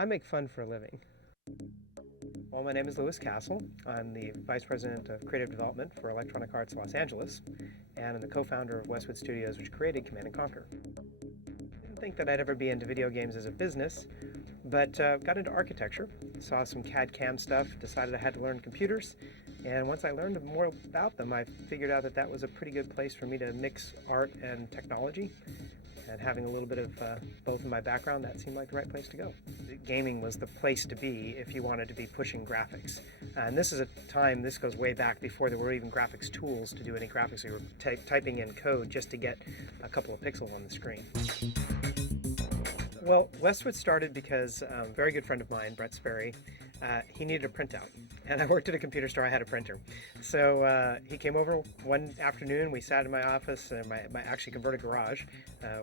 I make fun for a living. Well, my name is Louis Castle. I'm the Vice President of Creative Development for Electronic Arts Los Angeles, and I'm the co-founder of Westwood Studios, which created Command & Conquer. I didn't think that I'd ever be into video games as a business, but got into architecture, saw some CAD/CAM stuff, decided I had to learn computers, and once I learned more about them, I figured out that that was a pretty good place for me to mix art and technology. And having a little bit of both in my background, that seemed like the right place to go. Gaming was the place to be if you wanted to be pushing graphics. And this is a time, this goes way back before there were even graphics tools to do any graphics. We were typing in code just to get a couple of pixels on the screen. Well, Westwood started because a very good friend of mine, Brett Sperry, he needed a printout. And I worked at a computer store, I had a printer. So he came over one afternoon, we sat in my office, my actually converted garage,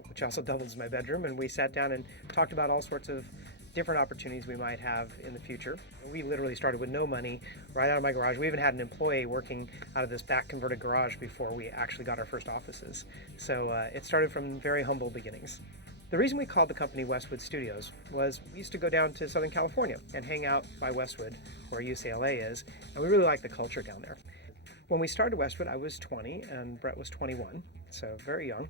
which also doubles my bedroom, and we sat down and talked about all sorts of different opportunities we might have in the future. We literally started with no money, right out of my garage. We even had an employee working out of this back converted garage before we actually got our first offices. So it started from very humble beginnings. The reason we called the company Westwood Studios was we used to go down to Southern California and hang out by Westwood, where UCLA is, and we really liked the culture down there. When we started Westwood, I was 20 and Brett was 21, so very young.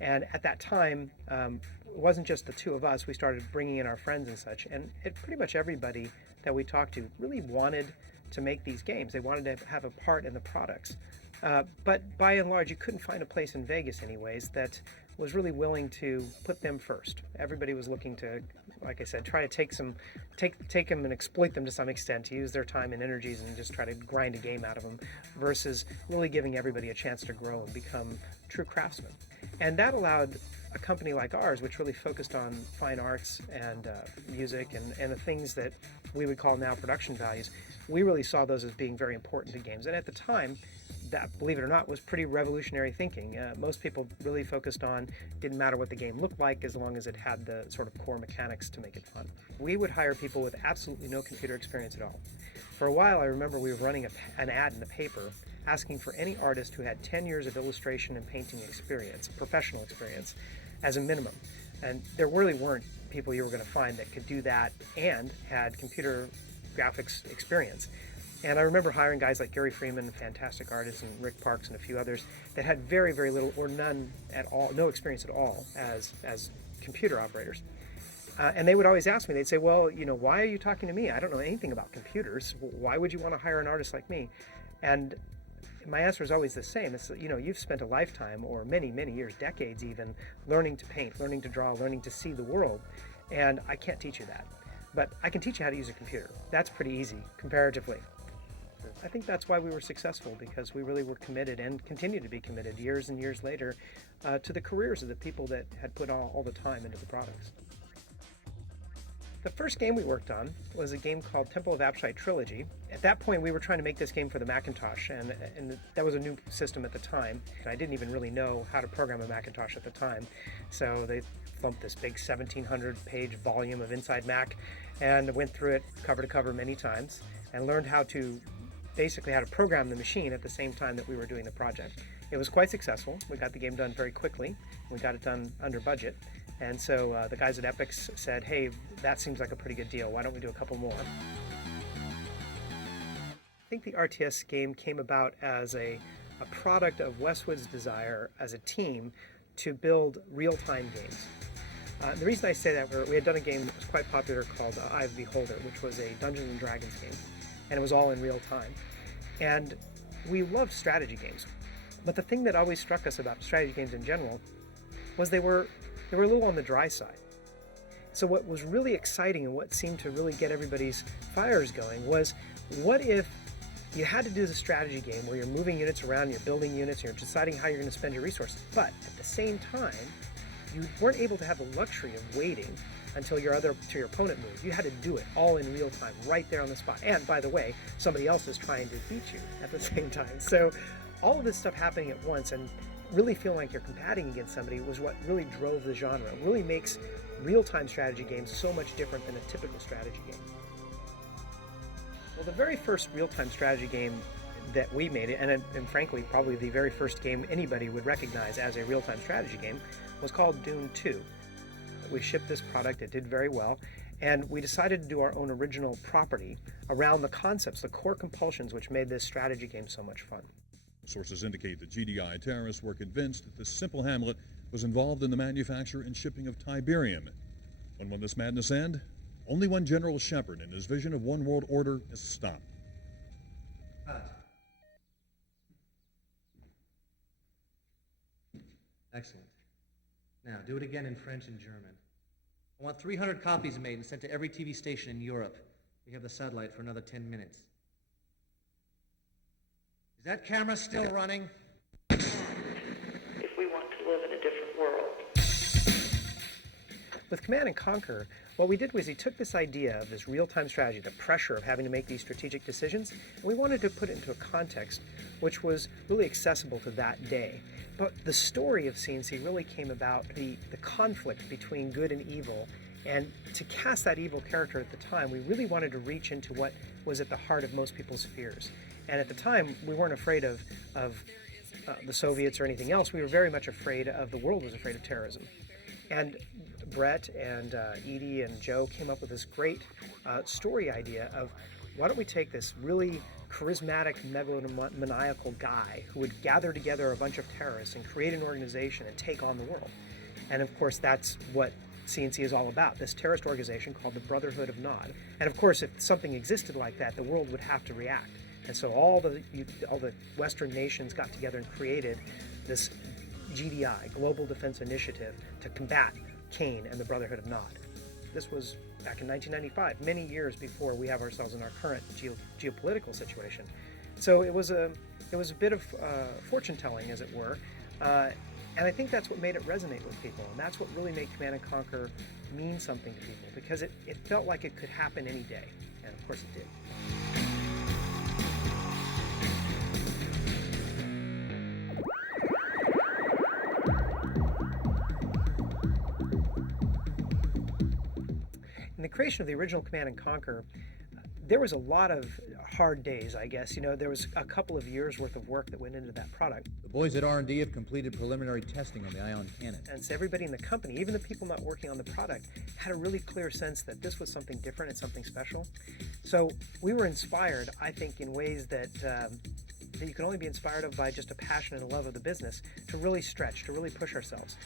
And at that time, it wasn't just the two of us. We started bringing in our friends and such, and pretty much everybody that we talked to really wanted to make these games. They wanted to have a part in the products. But by and large, you couldn't find a place in Vegas anyways that was really willing to put them first. Everybody was looking to, like I said, try to take them and exploit them to some extent, to use their time and energies and just try to grind a game out of them, versus really giving everybody a chance to grow and become true craftsmen. And that allowed a company like ours, which really focused on fine arts and music and the things that we would call now production values, we really saw those as being very important to games. And at the time, that, believe it or not, was pretty revolutionary thinking. Most people really focused on, didn't matter what the game looked like as long as it had the sort of core mechanics to make it fun. We would hire people with absolutely no computer experience at all. For a while, I remember we were running an ad in the paper asking for any artist who had 10 years of illustration and painting experience, professional experience, as a minimum. And there really weren't people you were going to find that could do that and had computer graphics experience. And I remember hiring guys like Gary Freeman, fantastic artists, and Rick Parks and a few others that had very, very little or none at all, no experience at all as computer operators. And they would always ask me, they'd say, well, why are you talking to me? I don't know anything about computers. Why would you want to hire an artist like me? And my answer is always the same. It's, you've spent a lifetime or many, many years, decades even, learning to paint, learning to draw, learning to see the world. And I can't teach you that. But I can teach you how to use a computer. That's pretty easy, comparatively. I think that's why we were successful, because we really were committed and continue to be committed years and years later to the careers of the people that had put all the time into the products. The first game we worked on was a game called Temple of Apshai Trilogy. At that point, we were trying to make this game for the Macintosh, and that was a new system at the time. And I didn't even really know how to program a Macintosh at the time. So they thumped this big 1,700-page volume of Inside Mac and went through it cover to cover many times and learned how to program the machine at the same time that we were doing the project. It was quite successful. We got the game done very quickly. We got it done under budget. And so the guys at Epix said, hey, that seems like a pretty good deal. Why don't we do a couple more? I think the RTS game came about as a product of Westwood's desire as a team to build real-time games. The reason I say that, we had done a game that was quite popular called Eye of the Beholder, which was a Dungeons and Dragons game, and it was all in real time. And we loved strategy games. But the thing that always struck us about strategy games in general was they were a little on the dry side. So what was really exciting and what seemed to really get everybody's fires going was, what if you had to do the strategy game where you're moving units around, you're building units, you're deciding how you're going to spend your resources, but at the same time, you weren't able to have the luxury of waiting until your opponent moved. You had to do it all in real time, right there on the spot. And by the way, somebody else is trying to beat you at the same time. So all of this stuff happening at once and really feeling like you're competing against somebody was what really drove the genre. It really makes real-time strategy games so much different than a typical strategy game. Well, the very first real-time strategy game that we made, and frankly, probably the very first game anybody would recognize as a real-time strategy game, was called Dune 2. We shipped this product. It did very well. And we decided to do our own original property around the concepts, the core compulsions which made this strategy game so much fun. Sources indicate that GDI terrorists were convinced that this simple hamlet was involved in the manufacture and shipping of Tiberium. When will this madness end? Only one General Shepard and his vision of one world order is stopped. Excellent. Now, do it again in French and German. I want 300 copies made and sent to every TV station in Europe. We have the satellite for another 10 minutes. Is that camera still running? If we want to live in a different world. With Command and Conquer, what we did was we took this idea of this real-time strategy, the pressure of having to make these strategic decisions, and we wanted to put it into a context which was really accessible to that day. But the story of CNC really came about the conflict between good and evil, and to cast that evil character at the time, we really wanted to reach into what was at the heart of most people's fears. And at the time, we weren't afraid of the Soviets or anything else. We were very much afraid of, the world was afraid of terrorism. And Brett and Edie and Joe came up with this great story idea of, why don't we take this really charismatic, megalomaniacal guy who would gather together a bunch of terrorists and create an organization and take on the world. And of course, that's what CNC is all about, this terrorist organization called the Brotherhood of Nod. And of course, if something existed like that, the world would have to react. And so all the Western nations got together and created this GDI, Global Defense Initiative, to combat Cain and the Brotherhood of Nod. This was back in 1995, many years before we have ourselves in our current geopolitical situation. So it was a bit of fortune telling, as it were, and I think that's what made it resonate with people, and that's what really made Command and Conquer mean something to people, because it felt like it could happen any day, and of course it did. In the creation of the original Command and Conquer, there was a lot of hard days, I guess. You know, there was a couple of years worth of work that went into that product. The boys at R&D have completed preliminary testing on the ion cannon. And so everybody in the company, even the people not working on the product, had a really clear sense that this was something different and something special. So we were inspired, I think, in ways that you can only be inspired of by just a passion and a love of the business, to really stretch, to really push ourselves.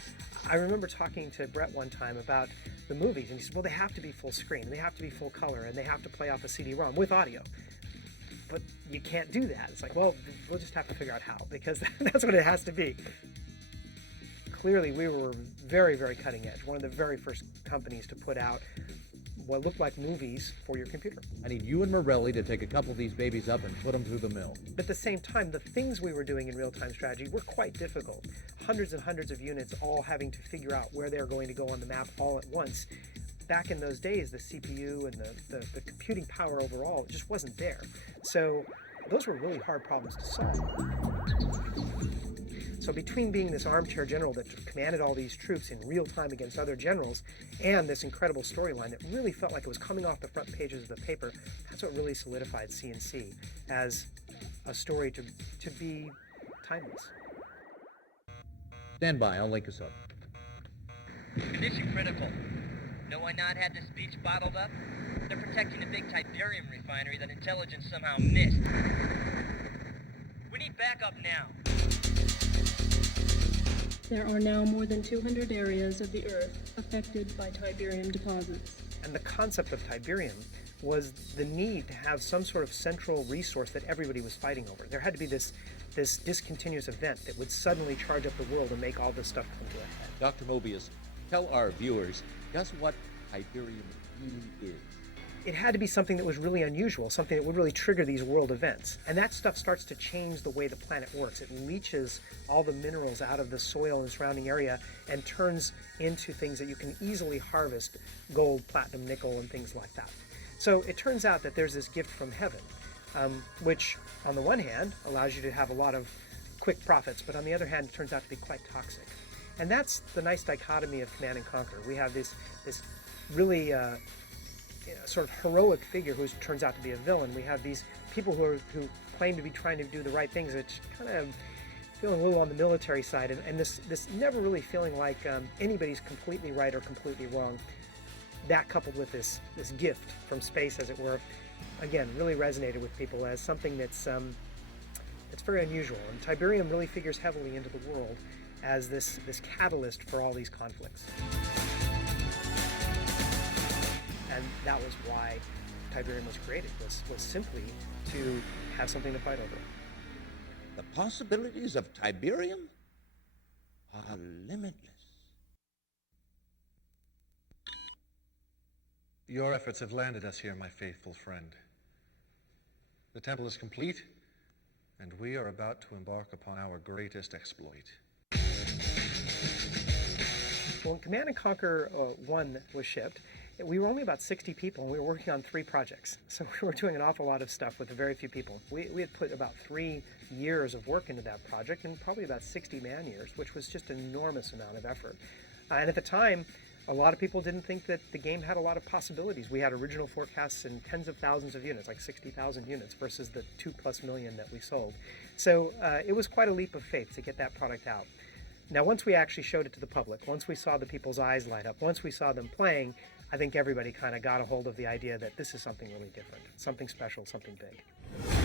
I remember talking to Brett one time about the movies, and he said, well, they have to be full screen, and they have to be full color, and they have to play off a CD-ROM with audio. But you can't do that. It's like, well, we'll just have to figure out how, because that's what it has to be. Clearly, we were very, very cutting edge. One of the very first companies to put out what looked like movies for your computer. I need you and Morelli to take a couple of these babies up and put them through the mill. But at the same time, the things we were doing in real-time strategy were quite difficult. Hundreds and hundreds of units all having to figure out where they're going to go on the map all at once. Back in those days, the CPU and the computing power overall just wasn't there. So those were really hard problems to solve. So between being this armchair general that commanded all these troops in real time against other generals, and this incredible storyline that really felt like it was coming off the front pages of the paper, that's what really solidified CNC as a story to be timeless. Stand by, I'll link us up. Condition critical. No why not have this beach bottled up? They're protecting the big Tiberium refinery that intelligence somehow missed. We need backup now. There are now more than 200 areas of the Earth affected by Tiberium deposits. And the concept of Tiberium was the need to have some sort of central resource that everybody was fighting over. There had to be this discontinuous event that would suddenly charge up the world and make all this stuff come to a head. Dr. Mobius, tell our viewers just what Tiberium really is. It had to be something that was really unusual, something that would really trigger these world events. And that stuff starts to change the way the planet works. It leaches all the minerals out of the soil in the surrounding area and turns into things that you can easily harvest: gold, platinum, nickel, and things like that. So it turns out that there's this gift from heaven, which on the one hand allows you to have a lot of quick profits, but on the other hand it turns out to be quite toxic. And that's the nice dichotomy of Command and Conquer. We have this really sort of heroic figure who turns out to be a villain. We have these people who claim to be trying to do the right things, which kind of feeling a little on the military side, and this never really feeling like anybody's completely right or completely wrong. That coupled with this gift from space, as it were, again, really resonated with people as something that's very unusual. And Tiberium really figures heavily into the world as this catalyst for all these conflicts. And that was why Tiberium was created, was simply to have something to fight over. The possibilities of Tiberium are limitless. Your efforts have landed us here, my faithful friend. The temple is complete, and we are about to embark upon our greatest exploit. When Command & Conquer 1 was shipped, we were only about 60 people, and we were working on 3 projects. So we were doing an awful lot of stuff with very few people. We had put about 3 years of work into that project, and probably about 60 man-years, which was just an enormous amount of effort. And at the time, a lot of people didn't think that the game had a lot of possibilities. We had original forecasts in tens of thousands of units, like 60,000 units, versus the 2+ million that we sold. So it was quite a leap of faith to get that product out. Now, once we actually showed it to the public, once we saw the people's eyes light up, once we saw them playing, I think everybody kind of got a hold of the idea that this is something really different, something special, something big.